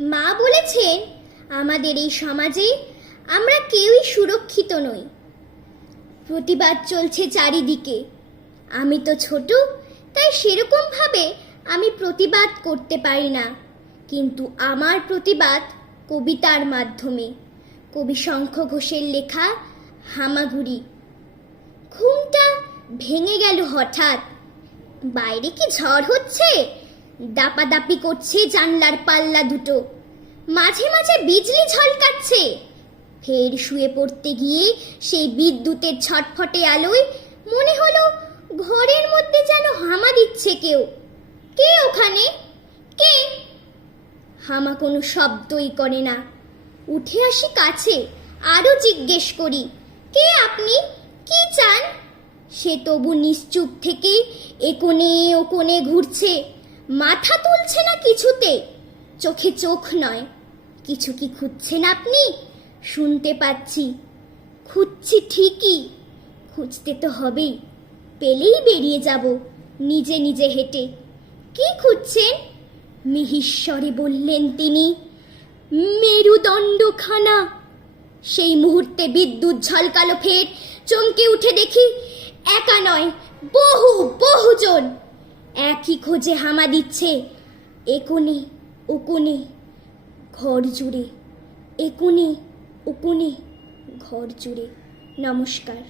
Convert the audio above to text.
মা বলেছেন আমাদের এই সমাজে আমরা কেউই সুরক্ষিত নই। প্রতিবাদ চলছে চারিদিকে। আমি তো ছোট, তাই সেরকম ভাবে আমি প্রতিবাদ করতে পারি না, কিন্তু আমার প্রতিবাদ কবিতার মাধ্যমে। কবি শঙ্খ ঘোষের লেখা হামাগুড়ি। ঘুমটা ভেঙে গেল হঠাৎ। বাইরে কি ঝড় হচ্ছে? দাপাদাপি করছে জানলার পাল্লা দুটো, মাঝে মাঝে বিজলি ঝলকাচ্ছে। ফের শুয়ে পড়তে গিয়ে সেই বিদ্যুতের ছটফটে আলোয় মনে হলো ঘরের মধ্যে যেন হামা দিচ্ছে কেউ। কে ওখানে? কে? হামা কোনো শব্দই করে না। উঠে আসি কাছে, আরো জিজ্ঞেস করি, কে আপনি? কি চান? সে তবু নিশ্চুপ থেকে এ কোণে ও কোণে ঘুরছে, মাথা তুলছে না কিছুতে। চোখে চোখ নয়। কিছু কি খুঁজছেন আপনি? শুনতে পাচ্ছি। খুঁজছি ঠিকই, খুঁজতে তো হবেই। পেলেই বেরিয়ে যাব নিজে নিজে হেঁটে। কি খুঁজছেন? মিহিস্বরে বললেন তিনি, মেরুদণ্ডখানা। সেই মুহূর্তে বিদ্যুৎ ঝলকালো ফের। চমকে উঠে দেখি একা নয়, বহু বহুজন একই খোঁজে হামা দিচ্ছে। এ কোণে ও কোণে ঘর জুড়ে, এ কোণে ও কোণে ঘর জুড়ে। নমস্কার।